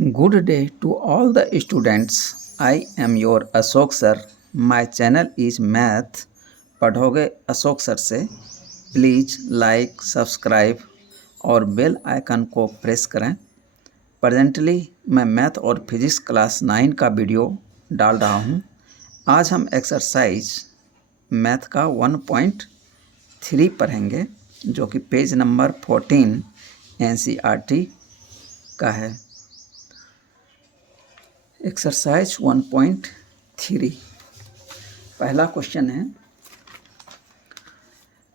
Good day to all the students. I am your Ashok sir. My channel is Math. पढ़ोगे Ashok sir से. Please like, subscribe और bell icon को press करें. Presently मैं math और physics class 9 का video डाल रहा हूं. आज हम एक्सरसाइज मैथ का 1.3 पढ़ेंगे जो कि पेज नंबर 14 NCERT का है. एक्सरसाइज 1.3 पहला क्वेश्चन है,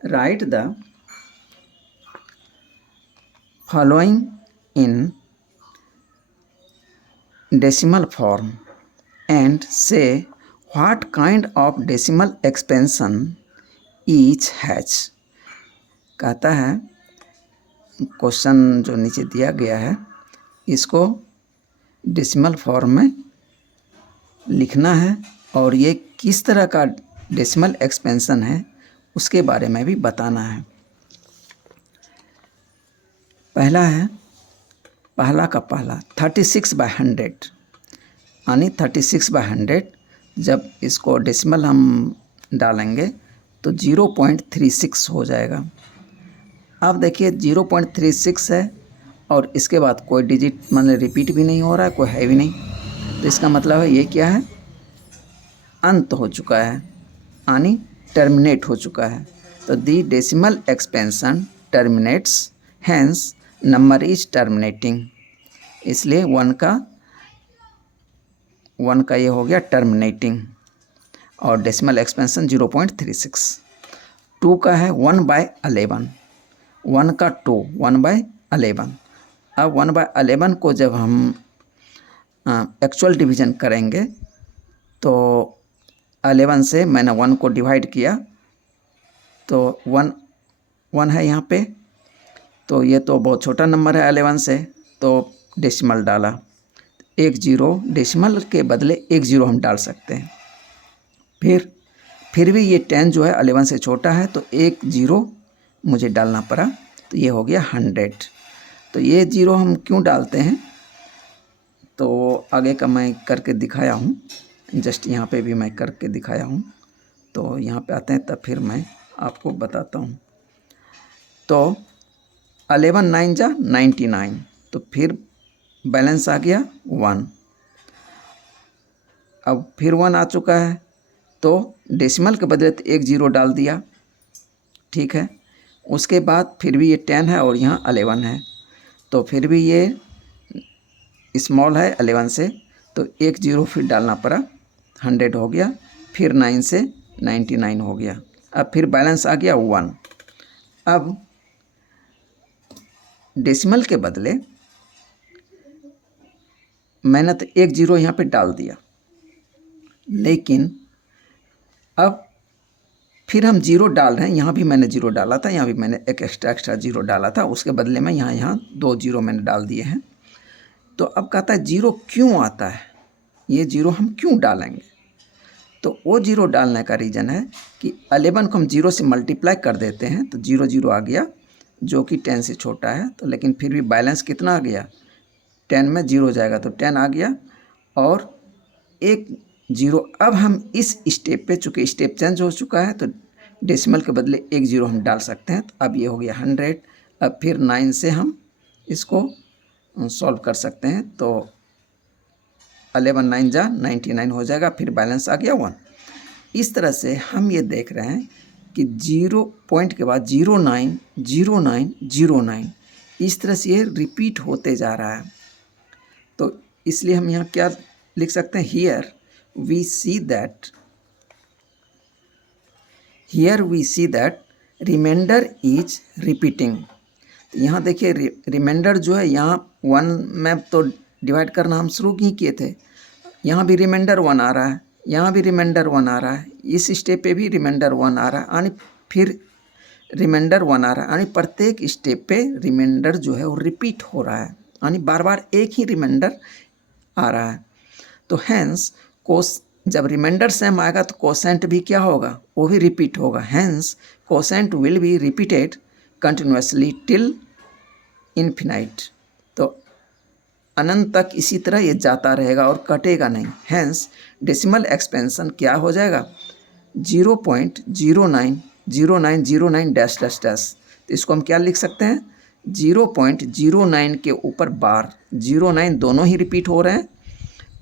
write the following in decimal form and say what kind of decimal expansion each has. कहता है क्वेश्चन जो नीचे दिया गया है इसको डेसिमल फॉर्म में लिखना है और ये किस तरह का डेसिमल एक्सपेंशन है उसके बारे में भी बताना है. पहला है, पहला का पहला 36/100 यानी 36/100. जब इसको डेसिमल हम डालेंगे तो 0.36 हो जाएगा. अब देखिए 0.36 है और इसके बाद कोई डिजिट मतलब रिपीट भी नहीं हो रहा है, कोई है भी नहीं. तो इसका मतलब है ये क्या है, अंत हो चुका है यानी टर्मिनेट हो चुका है. तो the decimal expansion terminates, hence number is terminating. इसलिए वन का ये हो गया टर्मिनेटिंग और डेसिमल एक्सपेंशन 0.36. 2 का है 1/11. 1 का 2 1/11. अब 1/11 को जब हम एक्चुअल डिवीज़न करेंगे तो 11 से मैंने 1 को डिवाइड किया तो 1 है यहाँ पे. तो ये तो बहुत छोटा नंबर है 11 से, तो डेसिमल डाला. 1 0 डेसिमल के बदले 1 0 हम डाल सकते हैं. फिर भी ये 10 जो है 11 से छोटा है तो 1 0 मुझे डालना पड़ा. तो ये हो गया 100. तो ये 0 हम क्यों डालते हैं तो आगे का मैं करके दिखाया हूँ. जस्ट यहाँ पे भी मैं करके दिखाया हूँ. तो यहाँ पे आते हैं तब फिर मैं आपको बताता हूँ. तो 11 9 जा 99. तो फिर बैलेंस आ गया 1. अब फिर 1 आ चुका है तो डेसिमल के बदले 1 0 डाल दिया. ठीक है. उसके बाद फिर भी ये 10 है और यहाँ 11 है तो फिर भी ये स्मॉल है 11 से तो 1 0 फिर डालना पड़ा. 100 हो गया. फिर 9 से 99 हो गया. अब फिर बैलेंस आ गया 1. अब डेसिमल के बदले मैंने तो 1 0 यहाँ पे डाल दिया, लेकिन अब फिर हम 0 डाल रहे हैं. यहाँ भी मैंने 0 डाला था, यहाँ भी मैंने एक एक्स्ट्रा 0 डाला था. उसके बदले में यहाँ 2 0 मैंने डाल दिए हैं. तो अब कहता है 0 क्यों आता है, ये 0 हम क्यों डालेंगे. तो वो 0 डालने का रीज़न है कि 11 को हम 0 से मल्टीप्लाई कर देते हैं तो 0 0 आ गया जो कि 10 से छोटा है. तो लेकिन फिर भी बैलेंस कितना आ गया, 10 में 0 जाएगा तो 10 आ गया और 1 0. अब हम इस स्टेप पे, चूँकि स्टेप चेंज हो चुका है तो डेसिमल के बदले 1 0 हम डाल सकते हैं. तो अब ये हो गया 100. अब फिर 9 से हम इसको सॉल्व कर सकते हैं. तो 11 9 जा 99 हो जाएगा. फिर बैलेंस आ गया 1. इस तरह से हम ये देख रहे हैं कि 0 पॉइंट के बाद 0 9 0 9 0 9 इस तरह से ये रिपीट होते जा रहा है. तो इसलिए हम यहाँ क्या लिख सकते हैं, here we see that reminder is repeating. यहाँ देखिए रिमाइंडर जो है यहाँ 1 में तो डिवाइड करना हम शुरू ही किए थे. यहाँ भी रिमाइंडर 1 आ रहा है, यहाँ भी रिमाइंडर 1 आ रहा है, इस स्टेप पे भी रिमाइंडर 1 आ रहा है यानी फिर रिमाइंडर 1 आ रहा है. यानी प्रत्येक स्टेप पे रिमाइंडर जो है वो रिपीट हो रहा है यानी बार बार एक ही रिमाइंडर आ रहा है. तो हैंस जब रिमाइंडर सेम आएगा तो कोसेंट भी क्या होगा, वो भी रिपीट होगा. Hence quotient will be repeated continuously till infinite. तो अनंत तक इसी तरह ये जाता रहेगा और कटेगा नहीं। हैंस डेसिमल एक्सपेंशन क्या हो जाएगा 0.090909 डैश डैश डैश। तो इसको हम क्या लिख सकते हैं 0.09 के ऊपर बार, 09 दोनों ही रिपीट हो रहे हैं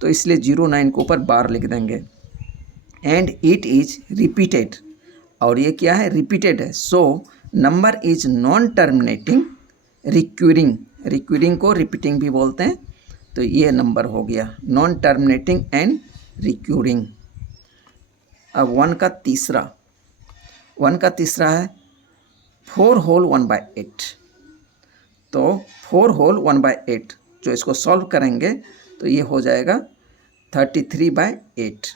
तो इसलिए 09 के ऊपर बार लिख देंगे। एंड इट इज रिपीटेड, और ये क्या है रिपीटेड है। So number is non terminating recurring, recurring को रिपीटिंग भी बोलते हैं। तो ये नंबर हो गया नॉन टर्मिनेटिंग एंड रिक्यूरिंग। अब वन का तीसरा है 4 होल 1/8। तो 4 होल 1/8 जो इसको सॉल्व करेंगे तो ये हो जाएगा 33/8।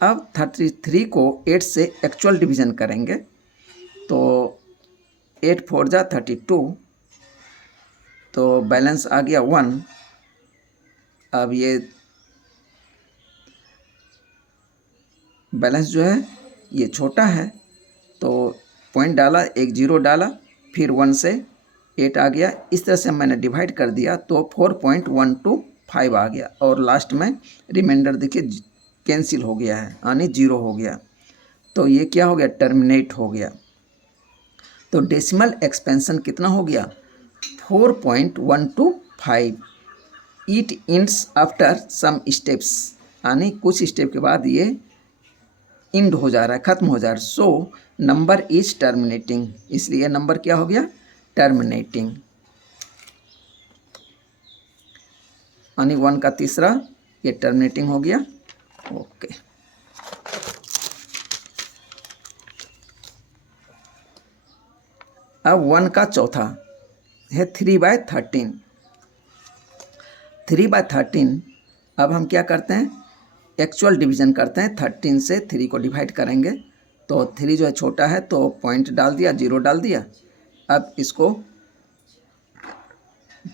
अब 33 को 8 से एक्चुअल डिवीज़न करेंगे तो 8 4 जा 32, तो बैलेंस आ गया 1। अब ये बैलेंस जो है ये छोटा है तो पॉइंट डाला, एक जीरो डाला, फिर 1 से 8 आ गया। इस तरह से मैंने डिवाइड कर दिया तो 4.125 आ गया और लास्ट में रिमाइंडर देखिए कैंसिल हो गया है यानी 0 हो गया। तो ये क्या हो गया टर्मिनेट हो गया। तो डेसिमल एक्सपेंशन कितना हो गया 4.125। It ends after some steps, यानी कुछ स्टेप के बाद ये इंड हो जा रहा है, ख़त्म हो जा रहा है। सो नंबर इज टर्मिनेटिंग, इसलिए नंबर क्या हो गया टर्मिनेटिंग। यानी 1 का तीसरा ये टर्मिनेटिंग हो गया। ओके अब 1 का चौथा है 3/13। 3/13 अब हम क्या करते हैं एक्चुअल डिवीज़न करते हैं। 13 से 3 को डिवाइड करेंगे तो 3 जो है छोटा है तो पॉइंट डाल दिया, 0 डाल दिया। अब इसको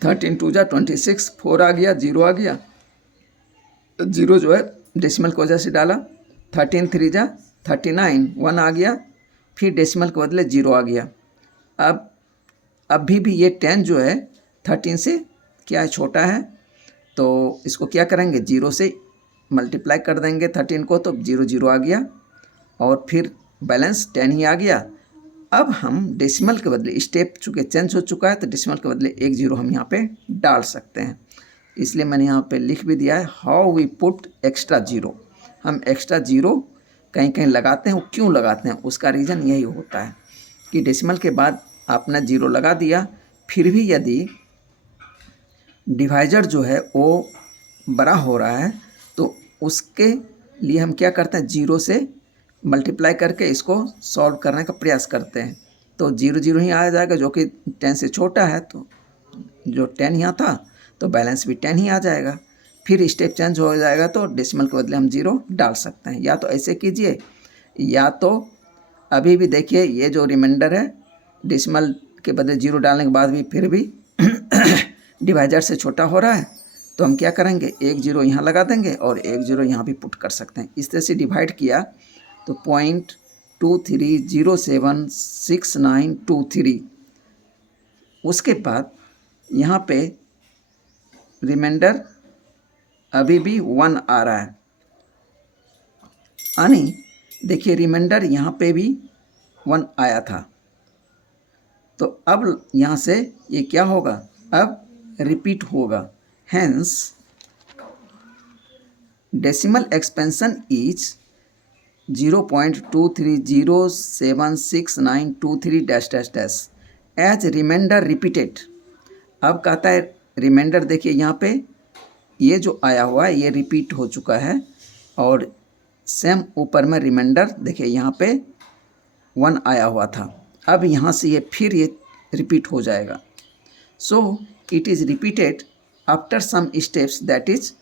13 2 जा 26, 4 आ गया, 0 आ गया, 0 जो है डेसिमल की वजह से डाला। 13 3 जा 39, 1 आ गया, फिर डेसिमल के बदले 0 आ गया। अब अभी भी ये 10 जो है 13 से क्या है छोटा है तो इसको क्या करेंगे 0 से मल्टीप्लाई कर देंगे 13 को, तो 0 0 आ गया और फिर बैलेंस 10 ही आ गया। अब हम डेसिमल के बदले स्टेप चूँकि चेंज हो चुका है तो डेसिमल के बदले 1 0 हम यहाँ पे डाल सकते हैं। इसलिए मैंने यहाँ पे लिख भी दिया है हाउ वी पुट एक्स्ट्रा 0। हम एक्स्ट्रा 0 कहीं कहीं लगाते हैं, वो क्यों लगाते हैं उसका रीज़न यही होता है कि डेसिमल के बाद आपने 0 लगा दिया, फिर भी यदि डिवाइजर जो है वो बड़ा हो रहा है तो उसके लिए हम क्या करते हैं 0 से मल्टीप्लाई करके इसको सॉल्व करने का प्रयास करते हैं। तो 0 0 ही आ जाएगा जो कि 10 से छोटा है, तो जो 10 यहाँ था तो बैलेंस भी 10 ही आ जाएगा। फिर स्टेप चेंज हो जाएगा तो डेसिमल के बदले हम 0 डाल सकते हैं। या तो ऐसे कीजिए या तो अभी भी देखिए ये जो रिमाइंडर है डेसिमल के बदले 0 डालने के बाद भी फिर भी डिवाइजर से छोटा हो रहा है तो हम क्या करेंगे 1 0 यहाँ लगा देंगे और 1 0 यहाँ भी पुट कर सकते हैं। इस तरह से डिवाइड किया तो 0.23076923। उसके बाद यहाँ पे रिमाइंडर अभी भी 1 आ रहा है, यानी देखिए रिमाइंडर यहाँ पे भी 1 आया था। तो अब यहाँ से ये क्या होगा अब रिपीट होगा। Hence decimal expansion is 0.23076923 dash dash dash as reminder repeated. अब कहता है रिमाइंडर देखिए यहाँ पे ये जो आया हुआ है ये रिपीट हो चुका है और सेम ऊपर में रिमाइंडर देखिए यहाँ पे 1 आया हुआ था। अब यहाँ से ये फिर ये रिपीट हो जाएगा। So it is repeated after some steps that is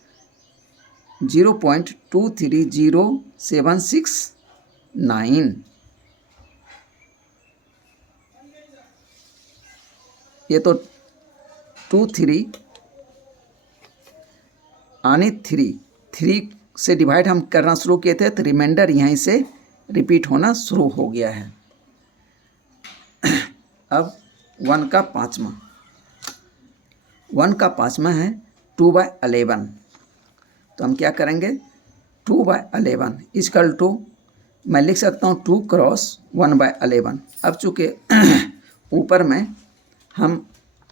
0.230769। ये तो 23 आने 3 से डिवाइड हम करना शुरू किए थे तो रिमाइंडर यहीं से रिपीट होना शुरू हो गया है। अब 1 का पाँचवा है 2/11। तो हम क्या करेंगे, 2/11 इक्वल टू, मैं लिख सकता हूँ 2 क्रॉस 1/11। अब चूँकि ऊपर में हम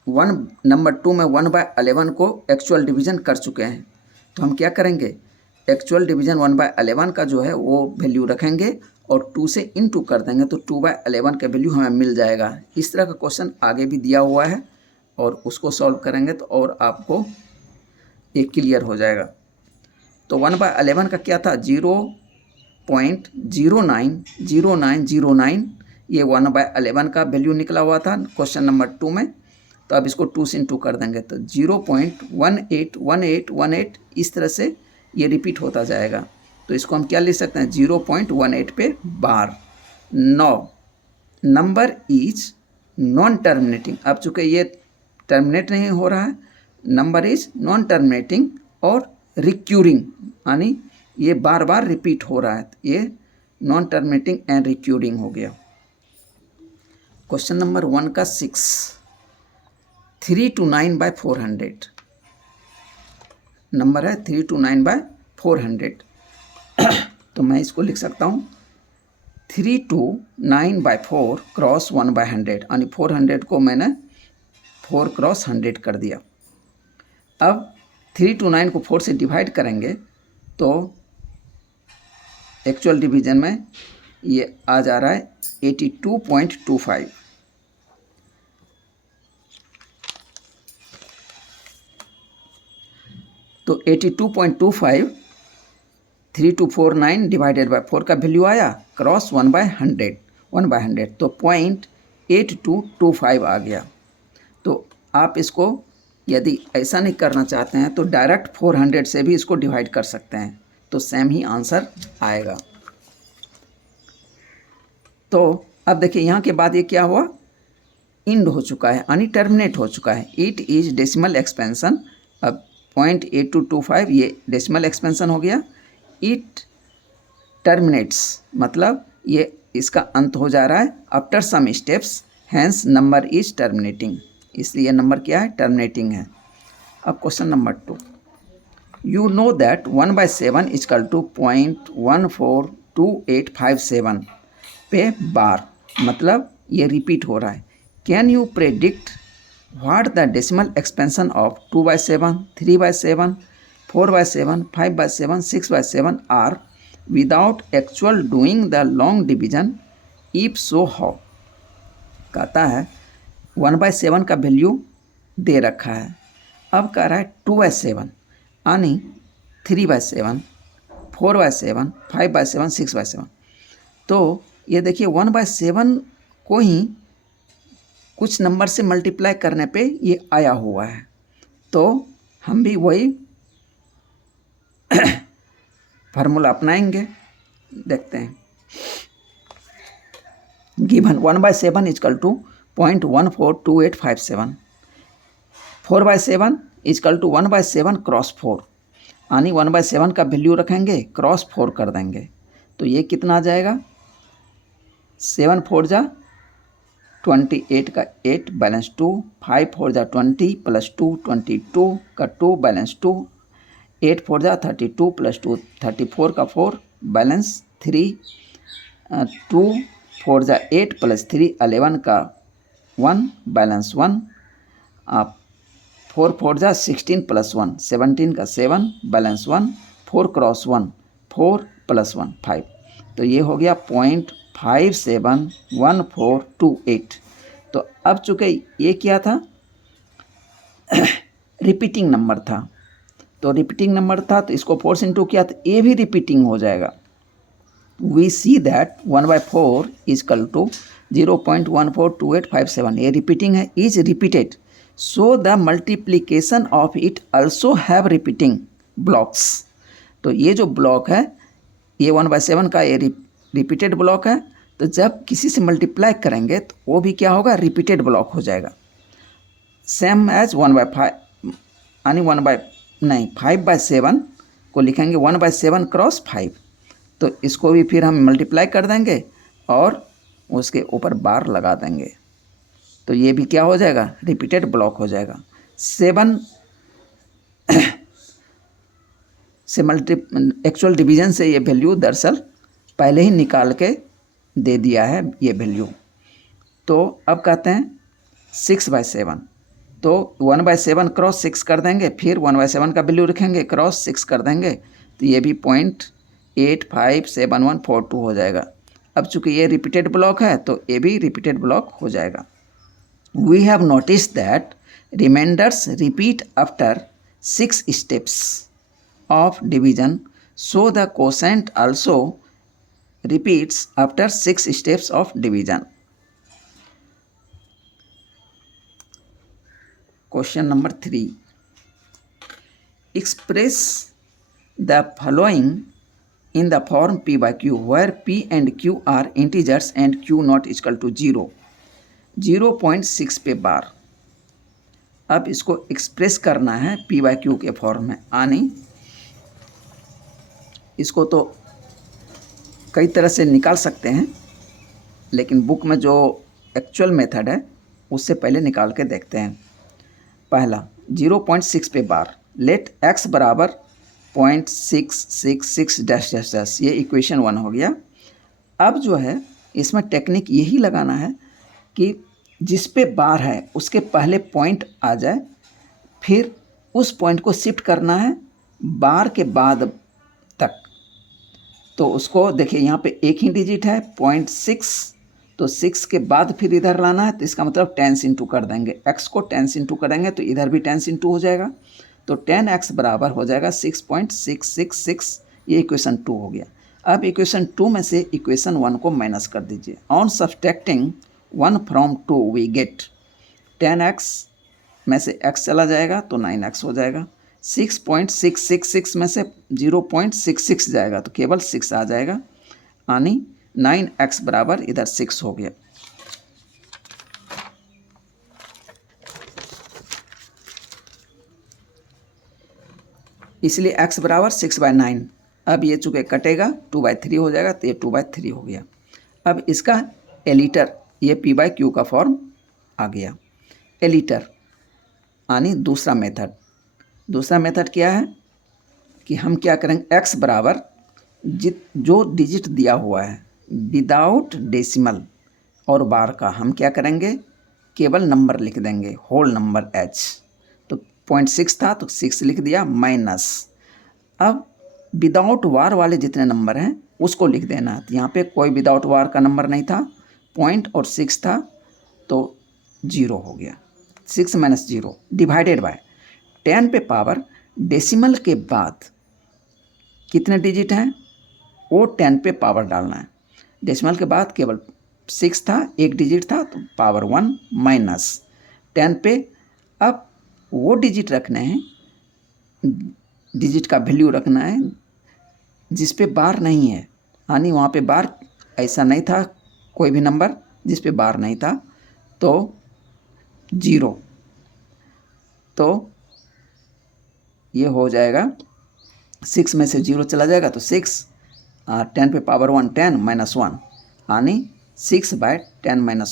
नंबर 2 में 1/11 को एक्चुअल डिवीज़न कर चुके हैं, तो हम क्या करेंगे, एक्चुअल डिवीज़न 1/11 का जो है वो वैल्यू रखेंगे और 2 से इनटू कर देंगे, तो 2/11 का वैल्यू हमें मिल जाएगा। इस तरह का क्वेश्चन आगे भी दिया हुआ है और उसको सॉल्व करेंगे तो और आपको ये क्लियर हो जाएगा। तो 1/11 का क्या था, 0.090909, ये 1/11 का वैल्यू निकला हुआ था क्वेश्चन नंबर 2 में। तो अब इसको 2 से इनटू कर देंगे तो 0.181818 इस तरह से ये रिपीट होता जाएगा। तो इसको हम क्या लिख सकते हैं, 0.18 पे बार। 9 नंबर इज नॉन टर्मिनेटिंग। अब चूँकि ये टर्मिनेट नहीं हो रहा है, नंबर इज नॉन टर्मिनेटिंग और रिक्यूरिंग, यानी ये बार बार रिपीट हो रहा है, ये नॉन टर्मिनेटिंग एंड रिक्यूरिंग हो गया। क्वेश्चन नंबर 1 का 6, 329/400 नंबर है, 329/400। तो मैं इसको लिख सकता हूँ 329/4 क्रॉस 1/100, यानी 400 को मैंने 4 क्रॉस 100 कर दिया। अब 329 को 4 से डिवाइड करेंगे तो एक्चुअल डिवीज़न में ये आ जा रहा है 82.25। तो 82.25 3249 डिवाइडेड बाय 4 का वैल्यू आया, क्रॉस 1/100 तो 0.8225 आ गया। तो आप इसको यदि ऐसा नहीं करना चाहते हैं तो डायरेक्ट 400 से भी इसको डिवाइड कर सकते हैं, तो सेम ही आंसर आएगा। तो अब देखिए यहाँ के बाद ये क्या हुआ, इंड हो चुका है, यानी टर्मिनेट हो चुका है। It is decimal expansion. अब 0.8225 ये डेसिमल एक्सपेंशन हो गया। इट टर्मिनेट्स मतलब ये इसका अंत हो जा रहा है after some steps, hence number is terminating, इसलिए नंबर क्या है, टर्मिनेटिंग है। अब question number 2, you know that 1/7 equal to 0.142857 पे बार, मतलब ये रिपीट हो रहा है। Can you predict what the decimal expansion of 2/7, 3/7, 4/7, 5/7, 6/7 are without actual doing the long division, if so how. कहता है 1/7 का वैल्यू दे रखा है, अब कह रहा है 2/7 यानी 3/7, 4/7, 5/7, 6/7। तो ये देखिए 1/7 को ही कुछ नंबर से मल्टीप्लाई करने पे ये आया हुआ है, तो हम भी वही फार्मूला अपनाएंगे। देखते हैं, given 1/7 equal to 0.142857, 4/7 equal to 1/7 cross 4, यानी 1/7 का वैल्यू रखेंगे, क्रॉस 4 कर देंगे, तो ये कितना आ जाएगा, 7 4 जा 28 का 8 बैलेंस 2, 5 4 जा 20 प्लस 2 22 का 2 बैलेंस 2, 8 4 जा 32 प्लस 2 34 का 4 बैलेंस 3, 2 4 जा 8 प्लस 3 11 का 1 बैलेंस 1, 4 4 जा 16 प्लस 1 17 का 7 बैलेंस 1, 4 क्रॉस 1 4 प्लस 1 5। तो ये हो गया 0.571428। तो अब चूँकि ये क्या था, रिपीटिंग नंबर था, तो रिपीटिंग नंबर था तो इसको 4 से इंटू किया तो ये भी रिपीटिंग हो जाएगा। We see that 1/4 equal to 0.142857, ये रिपीटिंग है, is repeated, so the multiplication of it also have repeating blocks. तो ये जो ब्लॉक है ये 1/7 का ये रिपीटेड ब्लॉक है, तो जब किसी से मल्टीप्लाई करेंगे तो वो भी क्या होगा, रिपीटेड ब्लॉक हो जाएगा। सेम एज 1/5 यानी 5/7 को लिखेंगे 1/7 क्रॉस 5, तो इसको भी फिर हम मल्टीप्लाई कर देंगे और उसके ऊपर बार लगा देंगे, तो ये भी क्या हो जाएगा, रिपीटेड ब्लॉक हो जाएगा। 7 से एक्चुअल डिवीज़न से ये वैल्यू दरअसल पहले ही निकाल के दे दिया है ये वैल्यू। तो अब कहते हैं 6/7, तो 1/7 क्रॉस 6 कर देंगे, फिर 1/7 का वैल्यू रखेंगे, क्रॉस 6 कर देंगे, तो ये भी 0.857142 हो जाएगा। अब चूँकि ये रिपीटेड ब्लॉक है तो ये भी रिपीटेड ब्लॉक हो जाएगा। We have notice that reminders repeat after 6 steps of division, so the quotient also repeats after 6 steps of division. Question number 3. Express the following in the form P by Q, where P and Q are integers and Q not equal to 0. 0.6 पे बार। अब इसको express करना है P by Q के form में। आनी इसको तो कई तरह से निकाल सकते हैं, लेकिन बुक में जो एक्चुअल मेथड है उससे पहले निकाल के देखते हैं। पहला 0.6 पे बार, लेट x बराबर 0.666 डैश डैश डैश, ये इक्वेशन 1 हो गया। अब जो है इसमें टेक्निक यही लगाना है कि जिस पे बार है उसके पहले पॉइंट आ जाए, फिर उस पॉइंट को शिफ्ट करना है बार के बाद तक। तो उसको देखिए यहाँ पे एक ही डिजिट है 0.6, तो 6 के बाद फिर इधर लाना है, तो इसका मतलब 10 इंटू कर देंगे, x को 10 इंटू करेंगे तो इधर भी 10 इंटू हो जाएगा, तो 10x बराबर हो जाएगा 6.666। ये इक्वेशन 2 हो गया। अब इक्वेशन 2 में से इक्वेशन 1 को माइनस कर दीजिए। On subtracting 1 from 2 we get 10x में से x चला जाएगा तो 9x हो जाएगा। 6.666 में से 0.66 जाएगा तो केवल 6 आ जाएगा, यानी 9x बराबर इधर 6 हो गया। इसलिए x बराबर 6/9। अब ये चूँकि कटेगा 2/3 हो जाएगा, तो ये 2/3 हो गया। अब इसका एलिटर, ये P by Q का फॉर्म आ गया। एलिटर यानी दूसरा मेथड। दूसरा मेथड क्या है कि हम क्या करेंगे, x बराबर जो डिजिट दिया हुआ है विदाउट डेसिमल और बार का हम क्या करेंगे, केवल नंबर लिख देंगे, होल नंबर h। तो 0.6 था तो 6 लिख दिया, माइनस। अब विदाउट वार वाले जितने नंबर हैं उसको लिख देना है। तो यहाँ पे कोई विदाउट वार का नंबर नहीं था, पॉइंट और 6 था तो 0 हो गया। 6 - 0 डिवाइडेड बाय 10 पे पावर डेसिमल के बाद कितने डिजिट हैं वो 10 पे पावर डालना है। डेसिमल के बाद केवल 6 था, एक डिजिट था तो पावर 1 माइनस 10 पे। अब वो डिजिट रखने हैं, डिजिट का वैल्यू रखना है जिस पे बार नहीं है, यानी वहाँ पे बार ऐसा नहीं था, कोई भी नंबर जिस पे बार नहीं था, तो 0। तो ये हो जाएगा 6 में से 0 चला जाएगा तो 6, 10 पे पावर 1 10 - 1 यानी 6/10 -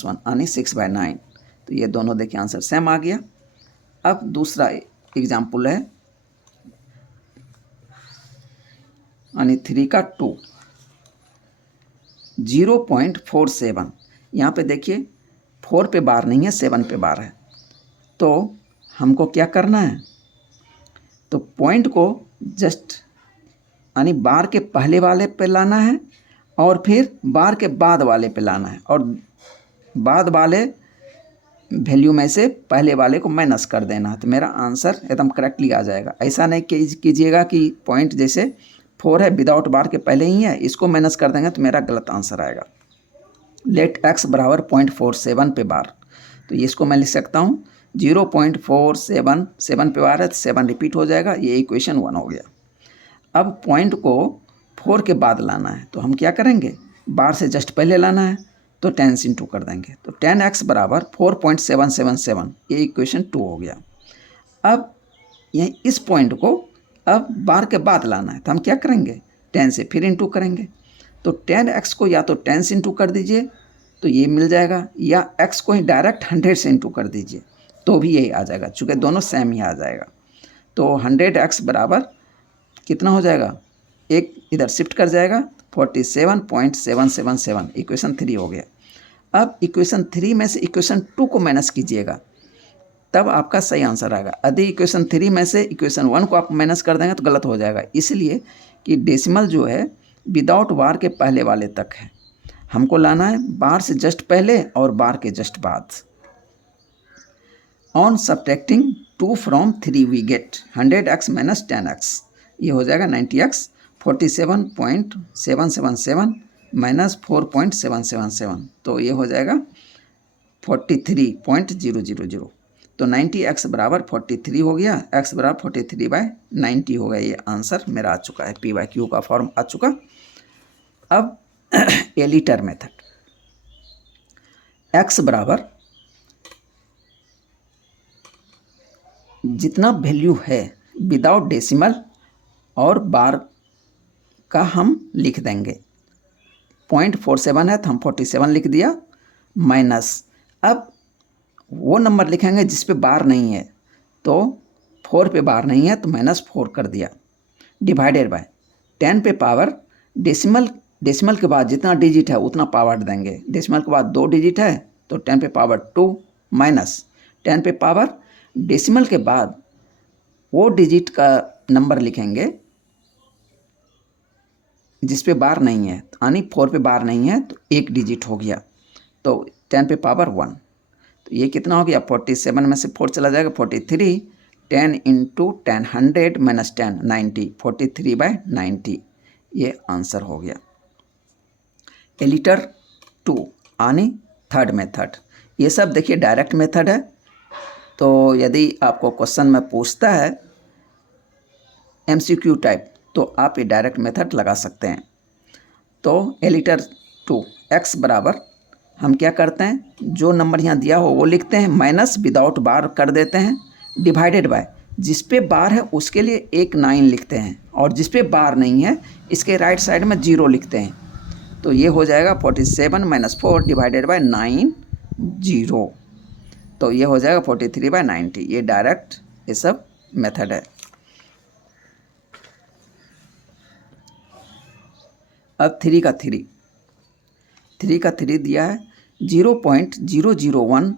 1 यानी 6/9। तो ये दोनों देखिए आंसर सेम आ गया। अब दूसरा एग्जाम्पल है यानी 3 का 2, 0.47। यहाँ पे देखिए 4 पे बार नहीं है, 7 पे बार है। तो हमको क्या करना है, तो पॉइंट को जस्ट यानी बार के पहले वाले पे लाना है और फिर बार के बाद वाले पे लाना है, और बाद वाले वैल्यू में से पहले वाले को माइनस कर देना है, तो मेरा आंसर एकदम करेक्टली आ जाएगा। ऐसा नहीं कीजिएगा कि पॉइंट जैसे 4 है विदाउट बार के पहले ही है, इसको माइनस कर देंगे तो मेरा गलत आंसर आएगा। लेट x बराबर 0.47 पे बार, तो ये इसको मैं लिख सकता हूँ 0.47, 7 पे बार है तो 7 रिपीट हो जाएगा, ये इक्वेशन 1 हो गया। अब पॉइंट को 4 के बाद लाना है, तो हम क्या करेंगे, बार से जस्ट पहले लाना है तो 10 इंटू कर देंगे, तो 10x बराबर 4.777, ये इक्वेशन 2 हो गया। अब यही इस पॉइंट को अब बार के बाद लाना है, तो हम क्या करेंगे, 10 से फिर इंटू करेंगे, तो 10x को या तो 10 से इंटू कर दीजिए तो ये मिल जाएगा, या x को ही डायरेक्ट 100 से इंटू कर दीजिए तो भी यही आ जाएगा, चूँकि दोनों सेम ही आ जाएगा। तो 100x बराबर कितना हो जाएगा, एक इधर शिफ्ट कर जाएगा, 47.777, इक्वेशन 3 हो गया। अब इक्वेशन 3 में से इक्वेशन 2 को माइनस कीजिएगा, तब आपका सही आंसर आएगा। यदि इक्वेशन 3 में से इक्वेशन 1 को आप माइनस कर देंगे तो गलत हो जाएगा, इसलिए कि डेसिमल जो है विदाउट बार के पहले वाले तक है, हमको लाना है बार से जस्ट पहले और बार के जस्ट बाद। On subtracting 2 from 3 we get 100x minus 10x, ये हो जाएगा 90x, 47.777 माइनस 4.777, तो ये हो जाएगा 43.000। तो 90x बराबर 43 हो गया, x बराबर 43/90 हो गया। ये आंसर मेरा आ चुका है, P/Q का फॉर्म आ चुका। अब एलिटर मेथड, x बराबर जितना वैल्यू है विदाउट डेसिमल और बार का हम लिख देंगे। 0.47 है तो हम 47 लिख दिया, माइनस अब वो नंबर लिखेंगे जिस पे बार नहीं है, तो 4 पे बार नहीं है तो -4 कर दिया, डिवाइडेड बाय 10 पे पावर डेसिमल के बाद जितना डिजिट है उतना पावर देंगे। डेसिमल के बाद 2 डिजिट है तो 10 पे पावर 2 माइनस 10 पे पावर डेसिमल के बाद वो डिजिट का नंबर लिखेंगे जिस पे बार नहीं है, यानी 4 पे बार नहीं है तो 1 डिजिट हो गया, तो 10 पे पावर 1, तो ये कितना हो गया, 47 में से 4 चला जाएगा, 43, 10 × 10 100 माइनस 10 90, 43/90, ये आंसर हो गया। एलिटर 2 यानी थर्ड मेथड, ये सब देखिए डायरेक्ट मेथड है, तो यदि आपको क्वेश्चन में पूछता है MCQ टाइप तो आप ये डायरेक्ट मेथड लगा सकते हैं। तो एलिटर 2 x बराबर हम क्या करते हैं, जो नंबर यहाँ दिया हो वो लिखते हैं, माइनस विदाउट बार कर देते हैं, डिवाइडेड बाय जिस पे बार है उसके लिए एक 9 लिखते हैं और जिस पे बार नहीं है इसके राइट साइड में 0 लिखते हैं, तो ये हो जाएगा 47 - 4 डिवाइडेड बाय 9 0, तो ये हो जाएगा 43/90। ये डायरेक्ट ये सब मेथड है। अब 3 का 3 दिया है 0.001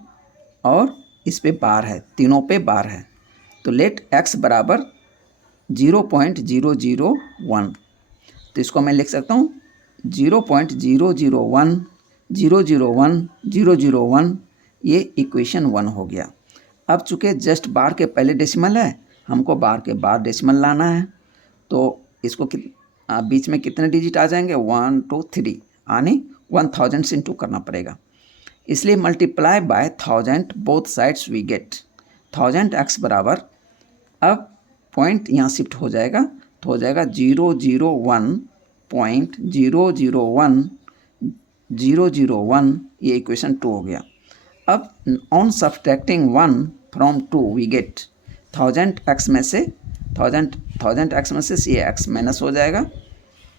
और इस पे बार है, तीनों पे बार है, तो लेट x बराबर 0.001, तो इसको मैं लिख सकता हूँ 0.001 001 001, ये इक्वेशन 1 हो गया। अब चूँकि जस्ट बार के पहले डेसिमल है, हमको बार के बाद डेसिमल लाना है, तो इसको बीच में कितने डिजिट आ जाएंगे, 1 2 3, यानी 1000 से इंटू करना पड़ेगा, इसलिए multiply by 1000 both sides we get 1000x बराबर, अब पॉइंट यहाँ शिफ्ट हो जाएगा तो हो जाएगा 001.001 ये इक्वेशन 2 हो गया। अब on subtracting 1 from 2 we get 1000x में से 1000x में से ये x माइनस हो जाएगा,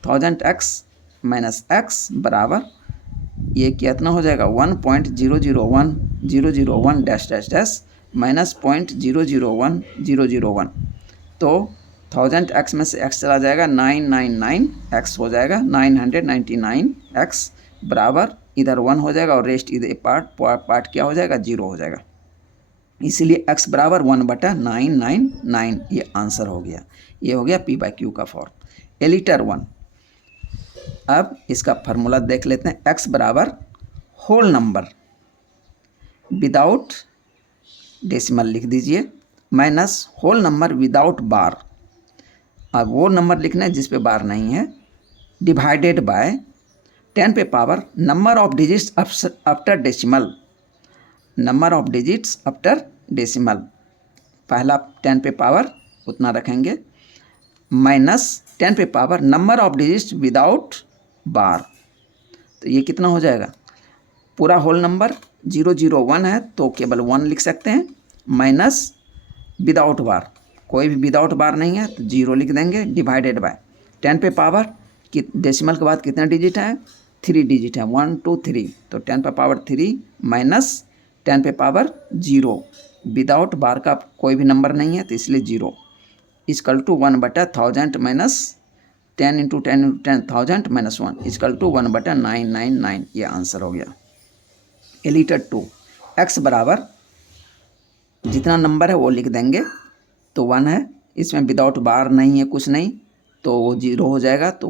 1000x माइनस x बराबर ये कितना हो जाएगा 1.001 001 डैश डैश डैश माइनस 0.001 001, तो 1000x में से x चला जाएगा 999x हो जाएगा, 999x बराबर इधर 1 हो जाएगा और रेस्ट इधर पार्ट क्या हो जाएगा 0 हो जाएगा, इसीलिए x बराबर 1/999, ये आंसर हो गया। ये हो गया P/Q का फॉर्म। एलिटर 1, अब इसका फार्मूला देख लेते हैं, x बराबर होल नंबर विदाउट डेसिमल लिख दीजिए माइनस होल नंबर विदाउट बार, अब वो नंबर लिखना है जिस पे बार नहीं है, डिवाइडेड बाय 10 पे power number of digits after decimal, number of digits after decimal, पहला 10 पे पावर उतना रखेंगे, माइनस 10 पे power number of digits without bar, तो ये कितना हो जाएगा, पूरा होल नंबर 001 है तो केवल 1 लिख सकते हैं, माइनस विदाउट बार, कोई भी विदाउट बार नहीं है तो 0 लिख देंगे, डिवाइडेड बाय 10 पे पावर कि डेसिमल के बाद कितना डिजिट है, 3 डिजिट है, 1 2 3, तो 10 पे पावर 3 माइनस 10 पे पावर 0, विदाउट बार का कोई भी नंबर नहीं है तो इसलिए 0, equal to 1/1000 minus 10 into 10 into 10,000 minus 1 equal to 1/999। ये आंसर हो गया। एलिटर 2 x बराबर जितना नंबर है वो लिख देंगे, तो 1 है, इसमें विदाउट बार नहीं है, कुछ नहीं, तो वो 0 हो जाएगा, तो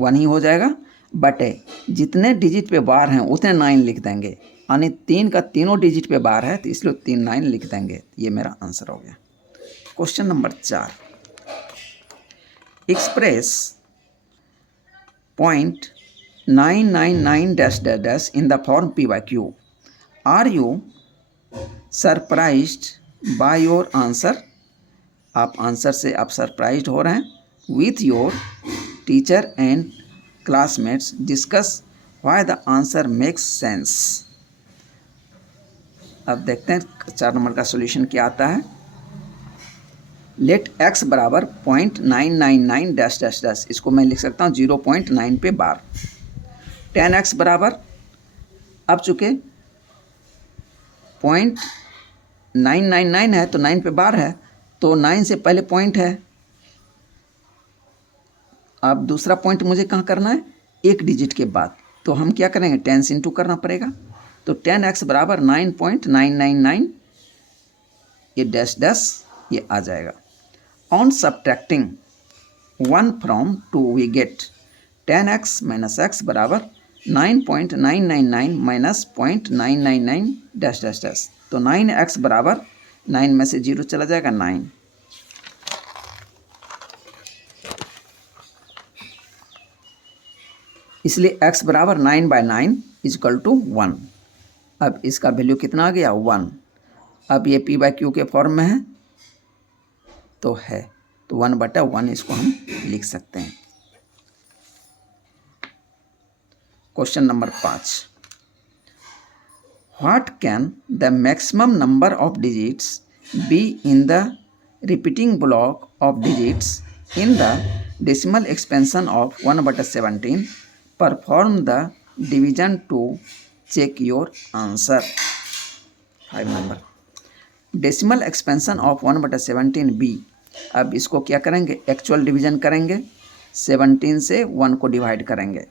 1 ही हो जाएगा। बटे जितने डिजिट पे बार हैं उतने 9 लिख देंगे, यानी 3 का तीनों डिजिट पे बार है, तो इसलिए 3 9 लिख देंगे। ये मेरा आंसर हो गया। Question number 4, express .999 in the form P by Q. Are you surprised by your answer? आप आंसर से आप सरप्राइज्ड हो रहे हैं। With your teacher and classmates discuss why the answer makes sense. अब देखते हैं 4 नंबर का सॉल्यूशन क्या आता है। लेट x बराबर .999 इसको मैं लिख सकता हूँ 0.9 पे बार। 10x बराबर, अब चूँकि 0.999 है तो 9 पे बार है, तो 9 से पहले पॉइंट है। अब दूसरा पॉइंट मुझे कहाँ करना है, एक डिजिट के बाद, तो हम क्या करेंगे 10 से इंटू करना पड़ेगा। तो 10x बराबर 9.999, ये डैश डैश ये आ जाएगा। On subtracting 1 from 2 we get 10x minus x बराबर 9.999 माइनस 0.999 डैश डैश डैश। तो 9x बराबर 9 में से 0 चला जाएगा 9। इसलिए x बराबर 9/9 इजकल टू 1। अब इसका वैल्यू कितना आ गया 1। अब ये p बाई क्यू के फॉर्म में है तो है, तो 1/1 इसको हम लिख सकते हैं। Question number 5, what can the maximum number of digits be in the repeating block of digits in the decimal expansion of 1/17? Perform the division to check your answer. 5 number, decimal expansion of 1/17 be. अब इसको क्या करेंगे, actual division करेंगे, 17 से 1 को divide करेंगे,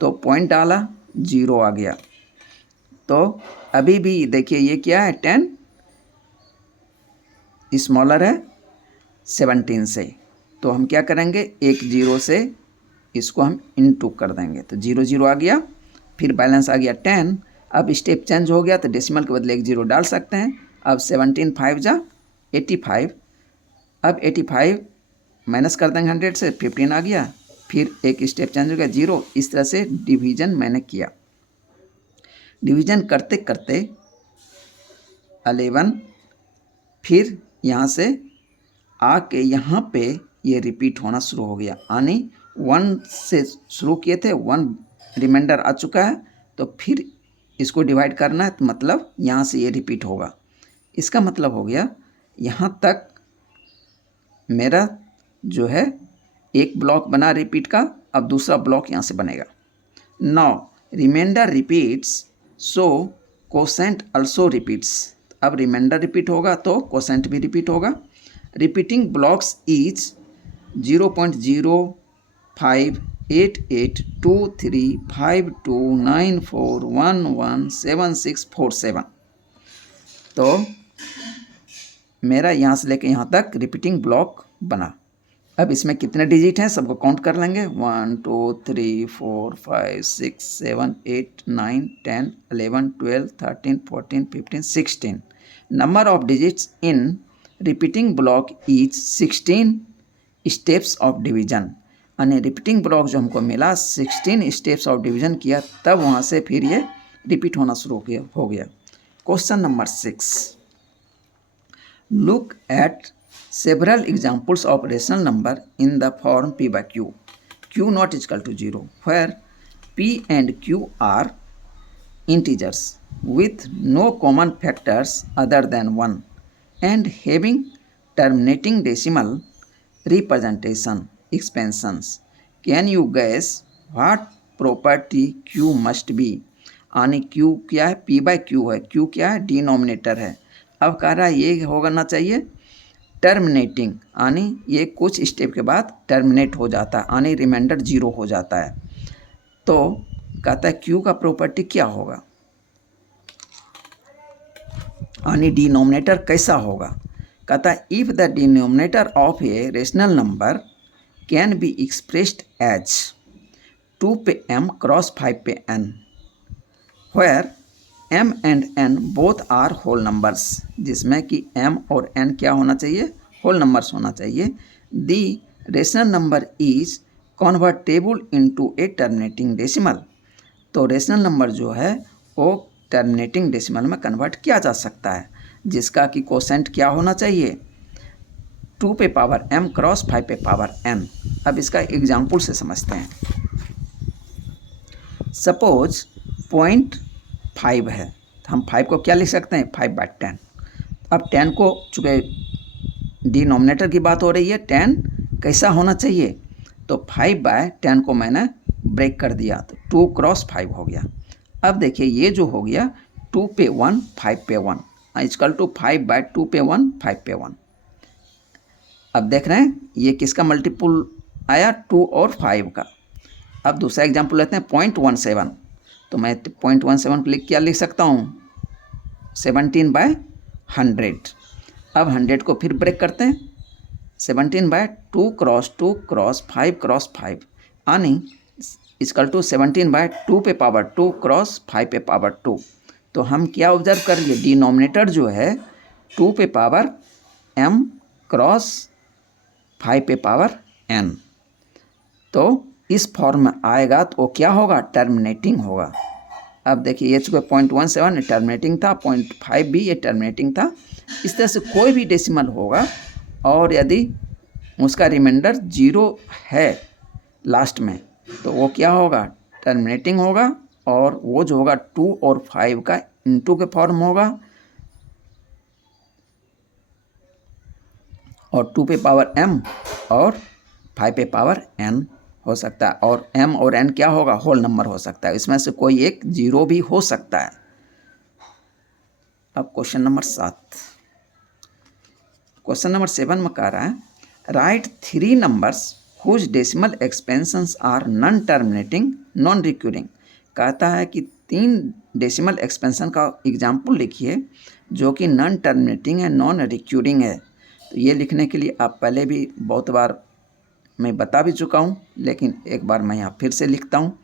तो point डाला 0 आ गया। तो अभी भी देखिए ये क्या है 10 स्मॉलर है 17 से, तो हम क्या करेंगे एक 0 से इसको हम इनटू कर देंगे, तो 0 0 आ गया, फिर बैलेंस आ गया 10। अब स्टेप चेंज हो गया तो डेसिमल के बदले एक 0 डाल सकते हैं। अब 17 5 जा 85, अब 85 माइनस कर देंगे 100 से, 15 आ गया, फिर एक स्टेप चेंज हो गया 0। इस तरह से डिवीजन मैंने किया। डिवीजन करते करते 11, फिर यहाँ से आके यहाँ पे ये रिपीट होना शुरू हो गया, यानी 1 से शुरू किए थे, 1 रिमाइंडर आ चुका है, तो फिर इसको डिवाइड करना है, तो मतलब यहाँ से ये रिपीट होगा। इसका मतलब हो गया यहाँ तक मेरा जो है एक ब्लॉक बना रिपीट का, अब दूसरा ब्लॉक यहाँ से बनेगा। नाउ रिमाइंडर रिपीट्स, सो कोसेंट आल्सो रिपीट्स। अब रिमाइंडर रिपीट होगा तो कोसेंट भी रिपीट होगा। Repeating blocks is 0.0588235294117647। तो मेरा यहाँ से लेके यहाँ तक रिपीटिंग ब्लॉक बना। अब इसमें कितने डिजिट हैं सबको काउंट कर लेंगे, 1 2 3 4 5 6 7 8 9 10 11 12 13 14 15 16। Number of digits in repeating block is 16 steps of division. यानी रिपीटिंग ब्लॉक जो हमको मिला 16 स्टेप्स ऑफ डिवीजन किया, तब वहाँ से फिर ये रिपीट होना शुरू हो गया। Question number 6, look at several examples of rational number in the form p by q, q not equal to 0, where p and q are integers with no common factors other than 1 and having terminating decimal representation expansions. Can you guess what property q must be? यानी q क्या है, p by q है, q क्या है denominator है। अब कह रहा है ये होना चाहिए टर्मिनेटिंग यानी ये कुछ स्टेप के बाद टर्मिनेट हो जाता है यानी रिमाइंडर 0 हो जाता है। तो कहता है क्यू का प्रॉपर्टी क्या होगा यानी डिनोमिनेटर कैसा होगा। कहता है if the denominator of a rational number can be expressed as 2 पे m क्रॉस 5 पे n where m and n both are whole numbers, जिसमें कि m और n क्या होना चाहिए, होल नंबर्स होना चाहिए। The rational number is convertible into a terminating decimal. तो रेशनल नंबर जो है वो टर्मिनेटिंग डेसिमल में कन्वर्ट किया जा सकता है, जिसका कि कोसेंट क्या होना चाहिए, 2 पे पावर m क्रॉस 5 पे पावर n। अब इसका एग्जाम्पल से समझते हैं। सपोज 0.5 है, तो हम 5 को क्या लिख सकते हैं, 5/10। अब 10 को, चूँकि डिनोमिनेटर की बात हो रही है, 10 कैसा होना चाहिए, तो 5/10 को मैंने ब्रेक कर दिया तो 2 क्रॉस 5 हो गया। अब देखिए ये जो हो गया 2 पे 1 5 पे 1 इक्वल टू 5/2 पे 1 5 पे 1। अब देख रहे हैं ये किसका मल्टीपल आया, 2 और 5 का। अब दूसरा एग्जांपल लेते हैं 0.17। तो मैं 0.17 क्या लिख सकता हूँ, 17/100। अब 100 को फिर ब्रेक करते हैं, 17/2 क्रॉस 2 क्रॉस 5 क्रॉस 5 यानी इक्वल टू 17/2 पे पावर 2 क्रॉस 5 पे पावर 2। तो हम क्या ऑब्जर्व करेंगे, डिनोमिनेटर जो है 2 पे पावर m क्रॉस 5 पे पावर n। तो इस फॉर्म में आएगा तो वो क्या होगा, टर्मिनेटिंग होगा। अब देखिए ये चूँकि 0.17 टर्मिनेटिंग था, 0.5 भी ये टर्मिनेटिंग था। इस तरह से कोई भी डेसिमल होगा और यदि उसका रिमाइंडर 0 है लास्ट में, तो वो क्या होगा, टर्मिनेटिंग होगा। और वो जो होगा 2 और 5 का इंटू के फॉर्म होगा और 2 पे पावर m और 5 पे पावर n हो सकता है। और m और n क्या होगा, होल नंबर हो सकता है, इसमें से कोई एक 0 भी हो सकता है। अब क्वेश्चन नंबर 7, क्वेश्चन नंबर 7 में कह रहा है write 3 numbers whose decimal expansions are non terminating non recurring. कहता है कि 3 डेसिमल एक्सपेंशन का एग्जाम्पल लिखिए जो कि नॉन टर्मिनेटिंग है, नॉन रिक्यूरिंग है। तो ये लिखने के लिए आप पहले भी बहुत बार मैं बता भी चुका हूँ, लेकिन एक बार मैं यहाँ फिर से लिखता हूँ।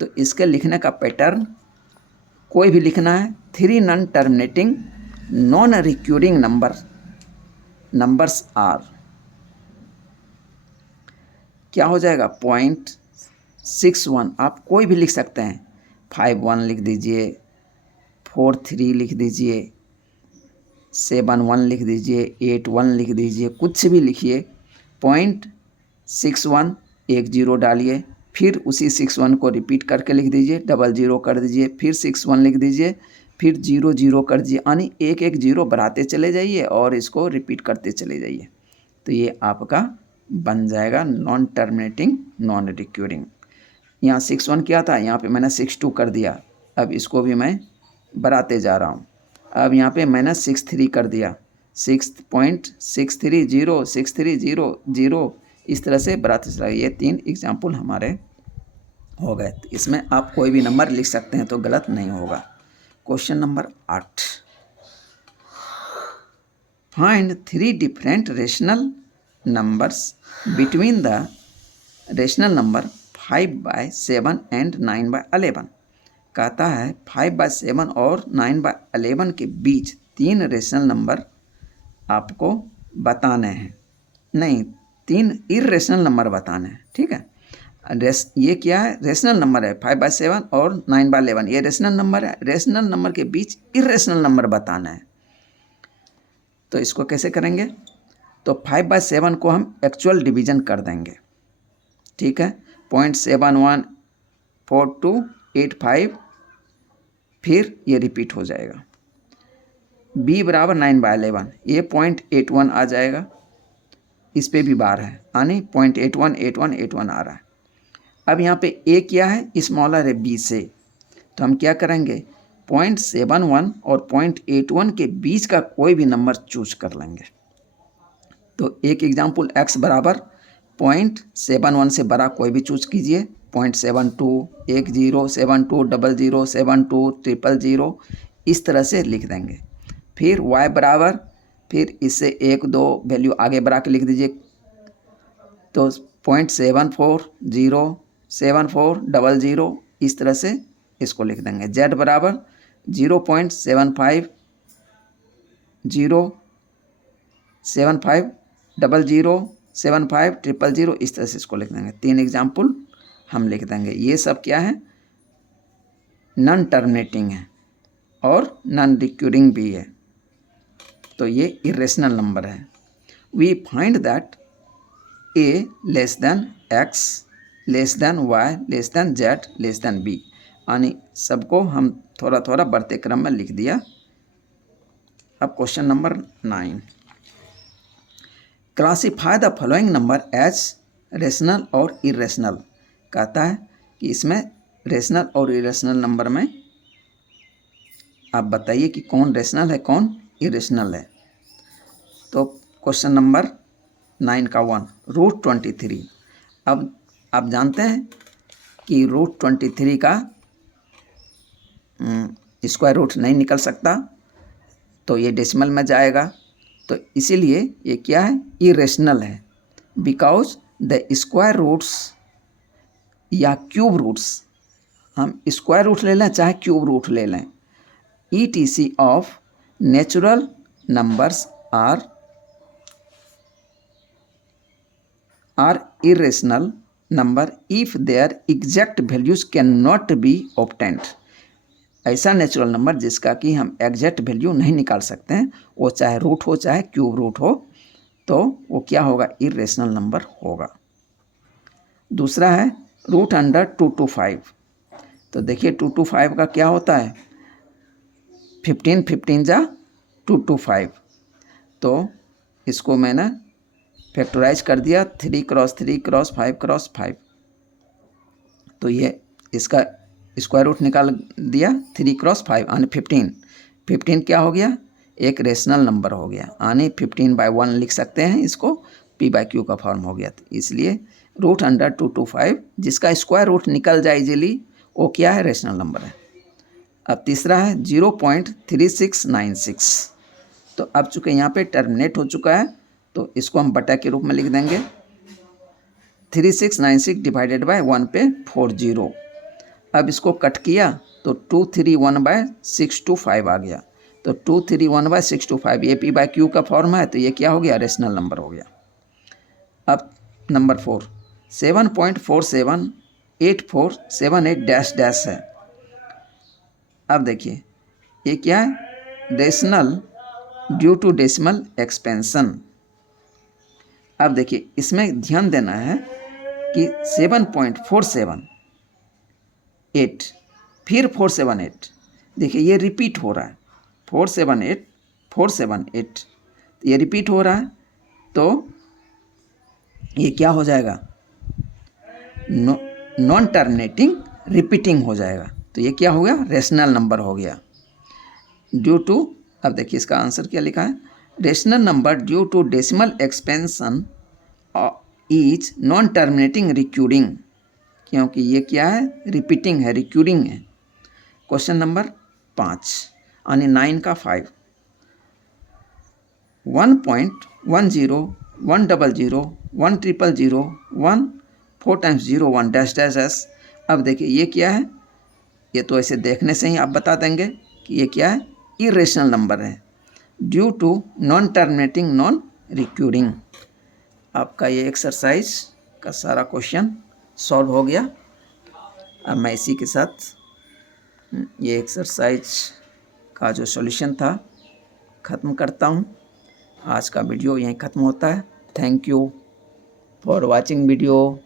तो इसके लिखने का पैटर्न कोई भी लिखना है, 3 non terminating non recurring numbers are, क्या हो जाएगा 0.61। आप कोई भी लिख सकते हैं, 5-1 लिख दीजिए, 4-3 लिख दीजिए, 7-1 लिख दीजिए, 8-1 लिख दीजिए, कुछ भी लिखिए। 0.61 एक 0 डालिए, फिर उसी 61 को रिपीट करके लिख दीजिए, 00 कर दीजिए, फिर 61 लिख दीजिए, फिर 00 कर दीजिए, यानी एक 0 बढ़ाते चले जाइए और इसको रिपीट करते चले जाइए। तो ये आपका बन जाएगा नॉन टर्मिनेटिंग नॉन रिक्यूरिंग। यहाँ 61 क्या था, यहाँ पे मैंने 62 कर दिया। अब इसको भी मैं बढ़ाते जा रहा हूँ। अब यहाँ पे मैंने 63 कर दिया, 6.630 630 इस तरह से बढ़ाते चला। ये 3 एग्जाम्पल हमारे हो गए। तो इसमें आप कोई भी नंबर लिख सकते हैं तो गलत नहीं होगा। Question number 8, find 3 different rational numbers between the rational number 5/7 and 9/11। कहता है 5/7 और 9/11 के बीच 3 रेशनल नंबर आपको बताने हैं, नहीं 3 इर्रेशनल नंबर बताने हैं, ठीक है। ये क्या है, रेशनल नंबर है, 5/7 और 9/11 ये रेशनल नंबर है। रेशनल नंबर के बीच इर्रेशनल नंबर बताना है। तो इसको कैसे करेंगे, तो 5/7 को हम एक्चुअल डिवीज़न कर देंगे, ठीक है। 0.714285 फिर ये रिपीट हो जाएगा। b बराबर 9/11, ये 0.81 आ जाएगा, इस पे भी बार है यानी 0.818181 आ रहा है। अब यहाँ पे a क्या है, स्मॉलर है b से, तो हम क्या करेंगे 0.71 और 0.81 के बीच का कोई भी नंबर चूज कर लेंगे, तो एक एग्जाम्पल x बराबर 0.71 से बड़ा कोई भी चूज कीजिए, 0.72, 10, 72, 00, 72, 000, इस तरह से लिख देंगे। फिर y बराबर, फिर इससे 1 2 वैल्यू आगे बढ़ा के लिख दीजिए, तो 0.74, 074, 00, इस तरह से इसको लिख देंगे। z बराबर 0.75, 075, 00, 75, 000, इस तरह से इसको लिख देंगे। 3 एग्जाम्पल हम लिख देंगे। ये सब क्या है, नॉन टर्मिनेटिंग है और नॉन रिक्यूरिंग भी है, तो ये इरेशनल नंबर है। We find that a less than x less than y less than z less than b, यानी सबको हम थोड़ा थोड़ा बढ़ते क्रम में लिख दिया। अब question number 9, classify the following number as rational और इरेशनल। कहता है कि इसमें रेशनल और इरेशनल नंबर में आप बताइए कि कौन रेशनल है कौन इरेशनल है। तो क्वेश्चन नंबर 9 का 1, √23। अब आप जानते हैं कि √23 का स्क्वायर रूट नहीं निकल सकता, तो ये डेसिमल में जाएगा, तो इसीलिए ये क्या है, इरेशनल है। बिकॉज द स्क्वायर रूट्स या क्यूब रूट्स, हम स्क्वायर रूट ले लें चाहे क्यूब रूट ले लें, ETC of natural numbers are irrational number if their exact values cannot be obtained। ऐसा नेचुरल नंबर जिसका कि हम एग्जैक्ट वैल्यू नहीं निकाल सकते हैं, वो चाहे रूट हो चाहे क्यूब रूट हो, तो वो क्या होगा, इरेशनल नंबर होगा। दूसरा है √225। तो देखिए 225 का क्या होता है, 15 15 जा 225, तो इसको मैंने फैक्टराइज कर दिया, 3 क्रॉस 3 क्रॉस 5 क्रॉस 5, तो ये इसका स्क्वायर रूट निकाल दिया, 3 क्रॉस 5 यानी 15। 15 क्या हो गया, एक रेशनल नंबर हो गया, यानी 15/1 लिख सकते हैं इसको, p/q का फॉर्म हो गया। तो इसलिए √225 जिसका स्क्वायर रूट निकल जाए इजीली, वो क्या है, रेशनल नंबर है। अब तीसरा है 0.3696। तो अब चूँकि यहाँ पे टर्मिनेट हो चुका है, तो इसको हम बटा के रूप में लिख देंगे, 3696 डिवाइडेड बाय 1 पे 40। अब इसको कट किया तो 231/625 आ गया, तो 231/625 ये p/q का फॉर्म है, तो ये क्या हो गया, रेशनल नंबर हो गया। अब नंबर 4, 7.478478 डैश डैश है। अब देखिए ये क्या है, rational due to decimal expansion. अब देखिए इसमें ध्यान देना है कि 7.478 फिर 478, देखिए ये रिपीट हो रहा है, 478 478, ये रिपीट हो रहा है, तो ये क्या हो जाएगा, नॉन टर्मिनेटिंग रिपीटिंग हो जाएगा, तो ये क्या हो गया, रेशनल नंबर हो गया। ड्यू टू, अब देखिए इसका आंसर क्या लिखा है, rational number due to decimal expansion is non terminating recurring, क्योंकि ये क्या है, रिपीटिंग है, रिक्यूरिंग है। क्वेश्चन नंबर 5 यानी 9 का 5, 1.10 100 100 1 4 टाइम्स 0 1 डैश डैश एस। अब देखिए ये क्या है, ये तो ऐसे देखने से ही आप बता देंगे कि ये क्या है, इरेशनल नंबर है due to non terminating non recurring. आपका ये एक्सरसाइज का सारा क्वेश्चन सॉल्व हो गया। अब मैं इसी के साथ ये एक्सरसाइज का जो सॉल्यूशन था ख़त्म करता हूँ। आज का वीडियो यहीं ख़त्म होता है। Thank you for watching video.